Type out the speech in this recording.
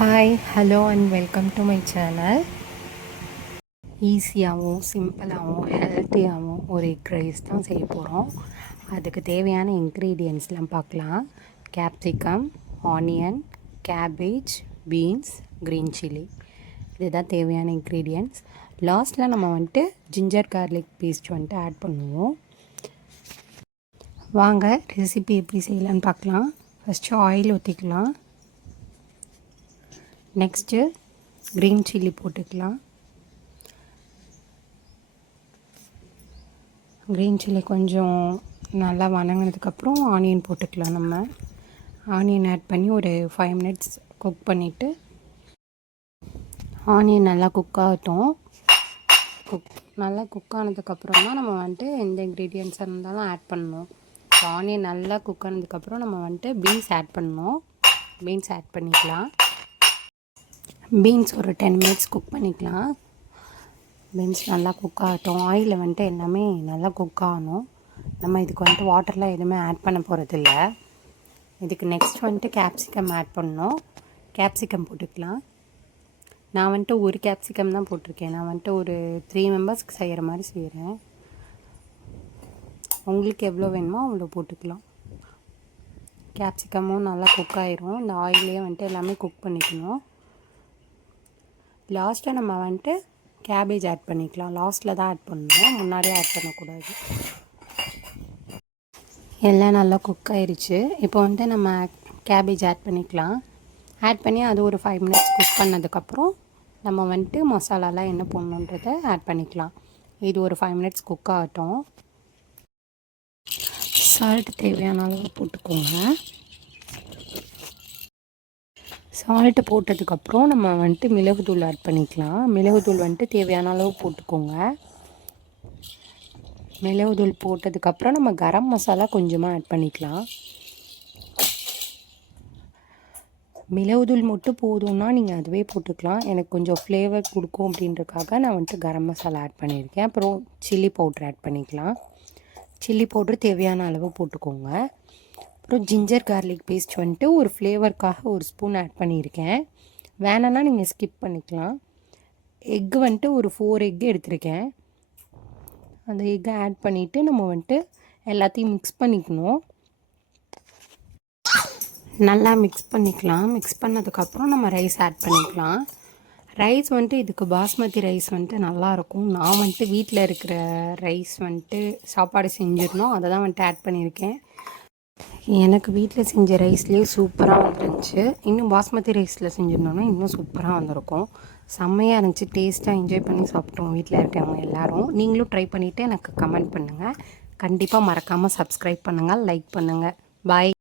Hi hello and welcome to my channel. ஈஸியாகவும் சிம்பிளாகவும் ஹெல்த்தியாகவும் ஒரு எக் ரைஸ் தான் செய்ய போகிறோம். அதுக்கு தேவையான இன்க்ரீடியன்ட்ஸ்லாம் பார்க்கலாம். Capsicum, onion, cabbage, beans, green chilli, இதுதான் தேவையான இன்க்ரீடியன்ட்ஸ். லாஸ்ட்டில் நம்ம ஜிஞ்சர் கார்லிக் பேஸ்ட் ஆட் பண்ணுவோம். வாங்க ரெசிபி எப்படி செய்யலான்னு பார்க்கலாம். ஃபஸ்ட்டு ஆயில் ஊற்றிக்கலாம். நெக்ஸ்ட்டு க்ரீன் சில்லி போட்டுக்கலாம். க்ரீன் சில்லி கொஞ்சம் நல்லா வணங்கினதுக்கப்புறம் ஆனியன் போட்டுக்கலாம். நம்ம ஆனியன் ஆட் பண்ணி ஒரு 5 மினிட்ஸ் குக் பண்ணிவிட்டு ஆனியன் நல்லா குக் ஆகட்டும். நல்லா குக் ஆனதுக்கப்புறம் தான் நம்ம எந்த இன்க்ரீடியன்ஸாக இருந்தாலும் ஆட் பண்ணணும். ஆனியன் நல்லா குக் ஆனதுக்கப்புறம் நம்ம பீன்ஸ் ஆட் பண்ணணும். பீன்ஸ் ஆட் பண்ணிக்கலாம். பீன்ஸ் ஒரு 10 மினிட்ஸ் குக் பண்ணிக்கலாம். பீன்ஸ் நல்லா குக் ஆகட்டும். ஆயிலில் எல்லாமே நல்லா குக் ஆகணும். நம்ம இதுக்கு வாட்டர்லாம் எதுவுமே ஆட் பண்ண போகிறதில்ல. இதுக்கு நெக்ஸ்ட் கேப்சிகம் ஆட் பண்ணணும். கேப்சிகம் போட்டுக்கலாம். நான் ஒரு கேப்சிகம் தான் போட்டிருக்கேன். நான் ஒரு 3 மெம்பர்ஸ்க்கு செய்கிற மாதிரி செய்கிறேன். உங்களுக்கு எவ்வளோ வேணுமோ அவ்வளோ போட்டுக்கலாம். கேப்சிகமும் நல்லா குக் ஆயிரும். இந்த ஆயிலே எல்லாமே குக் பண்ணிக்கணும். லாஸ்ட்டாக நம்ம கேபேஜ் ஆட் பண்ணிக்கலாம். லாஸ்ட்டில் தான் ஆட் பண்ணணும், முன்னாடியே ஆட் பண்ணக்கூடாது. எல்லாம் நல்லா குக் ஆயிடுச்சு. இப்போ நம்ம கேபேஜ் ஆட் பண்ணிக்கலாம். ஆட் பண்ணி அது ஒரு 5 மினிட்ஸ் குக் பண்ணதுக்கப்புறம் நம்ம மசாலாலாம் என்ன போடணுன்றதை ஆட் பண்ணிக்கலாம். இது ஒரு 5 மினிட்ஸ் குக் ஆகட்டும். சால்ட் தேவையான அளவு போட்டுக்கோங்க. சால்ட்டு போட்டதுக்கப்புறம் நம்ம மிளகுத்தூள் ஆட் பண்ணிக்கலாம். மிளகுத்தூள் தேவையான அளவு போட்டுக்கோங்க. மிளகுத்தூள் போட்டதுக்கப்புறம் நம்ம கரம் மசாலா கொஞ்சமாக ஆட் பண்ணிக்கலாம். மிளகுத்தூள் மட்டும் போதும்னா நீங்கள் அதுவே போட்டுக்கலாம். எனக்கு கொஞ்சம் ஃப்ளேவர் கொடுக்கும் அப்படின்றக்காக நான் கரம் மசாலா ஆட் பண்ணியிருக்கேன். அப்புறம் சில்லி பவுட்ரு ஆட் பண்ணிக்கலாம். சில்லி பவுட்ரு தேவையான அளவு போட்டுக்கோங்க. அப்புறம் ஜிஞ்சர் கார்லிக் பேஸ்ட் ஒரு ஃப்ளேவருக்காக ஒரு ஸ்பூன் ஆட் பண்ணியிருக்கேன். வேணும்னா நீங்கள் ஸ்கிப் பண்ணிக்கலாம். எக்கு ஒரு 4 எக்கு எடுத்திருக்கேன். அந்த எக்கை ஆட் பண்ணிவிட்டு நம்ம எல்லாத்தையும் மிக்ஸ் பண்ணிக்கணும். நல்லா மிக்ஸ் பண்ணிக்கலாம். மிக்ஸ் பண்ணதுக்கப்புறம் நம்ம ரைஸ் ஆட் பண்ணிக்கலாம். ரைஸ் இதுக்கு பாஸ்மதி ரைஸ் நல்லாயிருக்கும். நான் வீட்டில் இருக்கிற ரைஸ் சாப்பாடு செஞ்சிடணும், அதை தான் ஆட் பண்ணியிருக்கேன். எனக்கு வீட்டில் செஞ்ச ரைஸ்லேயே சூப்பராக வந்துருந்துச்சு. இன்னும் பாஸ்மதி ரைஸில் செஞ்சிருந்தோன்னா இன்னும் சூப்பராக வந்திருக்கும். செம்மையாக இருந்துச்சு. டேஸ்ட்டாக என்ஜாய் பண்ணி சாப்பிட்டோம் வீட்டில் இருக்கவங்க எல்லோரும். நீங்களும் ட்ரை பண்ணிவிட்டு எனக்கு கமெண்ட் பண்ணுங்கள். கண்டிப்பாக மறக்காமல் சப்ஸ்கிரைப் பண்ணுங்கள், லைக் பண்ணுங்கள். பாய்.